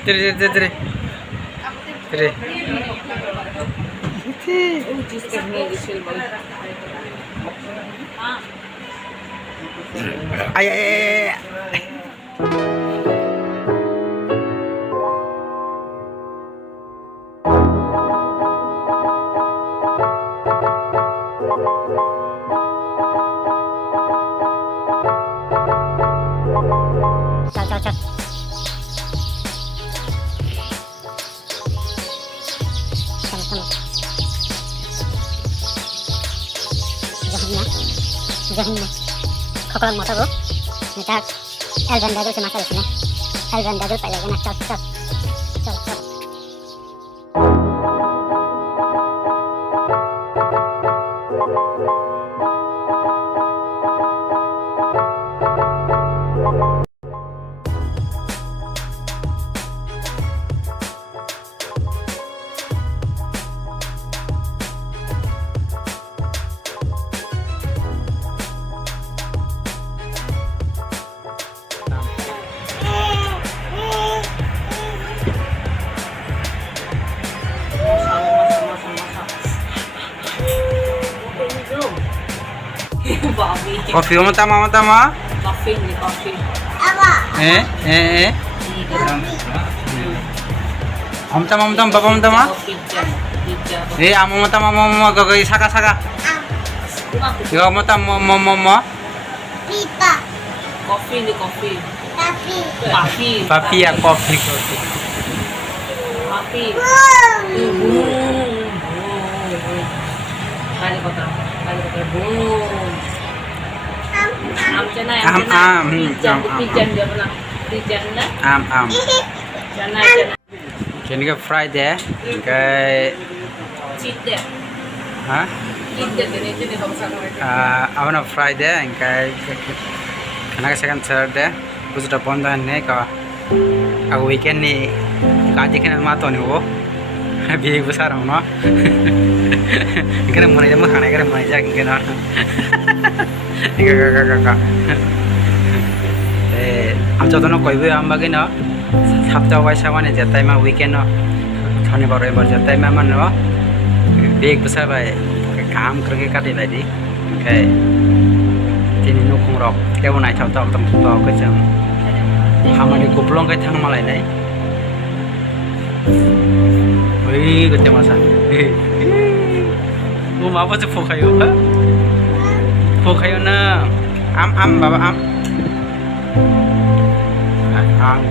Tere tere tere tere. Ay ay ay. Cak. Jahina. Kokolong motor ko. Nita Elvan Dagul sa masal sini. Elvan Dagul pa lagi na cak. Kopi mo tama. Coffee. Om tama baba mo tama. Amo mo tama mo gagay saka. Yo mo tama mo. Pita. Coffee. Papi ya kopi. Kali kota. Boom. Pijan dia pernah. Pijan dah. Am. Jana. Kini ka fried ya. Kay Cheat dia. ha? Cheat dia ni bangsa. Avana fried ya. Kay kana ka second third ya. Bujuta bonda ne ka. Aku weekend ni kaji kana ma to ni wo. Biaya besar no. Kena mulai jamu kana kena mulai jak kena. Kakak. Amca to no koi bu am bagi no. Sabta waisa wane jatai ma weekend no. Thani baro ebar jatai ma man no. Biaya besar bai. Kam kerja kati lagi. Kai. Tini nukung rok. Kau naik sabta tam to ke jam. Hamani kuplong kai thang malai nai. Wih, gede masa. Apa sih fokayo? Fokayo na. Am, baba am.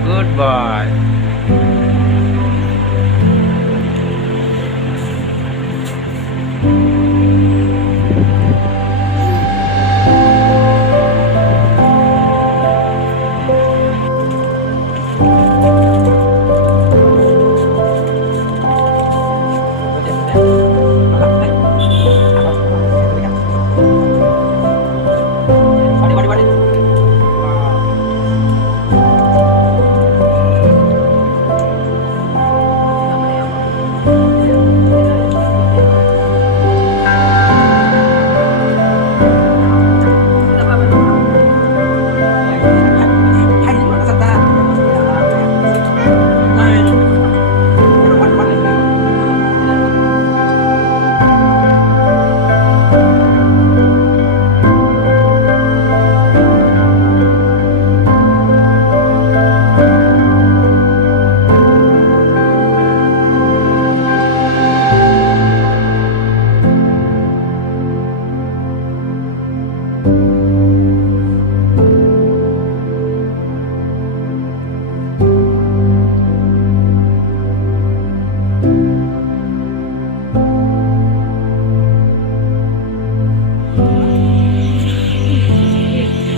Good boy.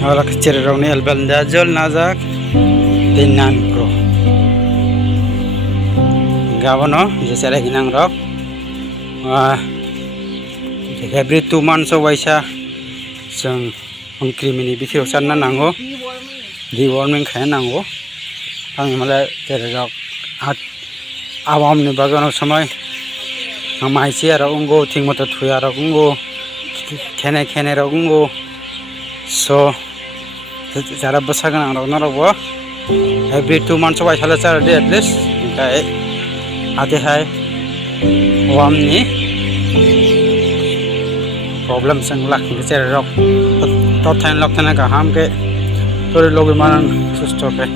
Orang kecil orang ni albal dajol nazak tinan pro. Gawano jasa lagi nang rok. Every 2 months waisa seng ongkrimini bithi osanna nango. Deworming kaya nango. Kami malah terjak hat awam ni bagano samai. Amaisi ara ungo ting mata thuya ara ungo. Kene ara ungo. So Cara besar kan orang orang every 2 months wai chala char de at least kai ate hai wam ni problem sang lak ni cher rok to thain lok thana ka ham ke tore logi manan susto ke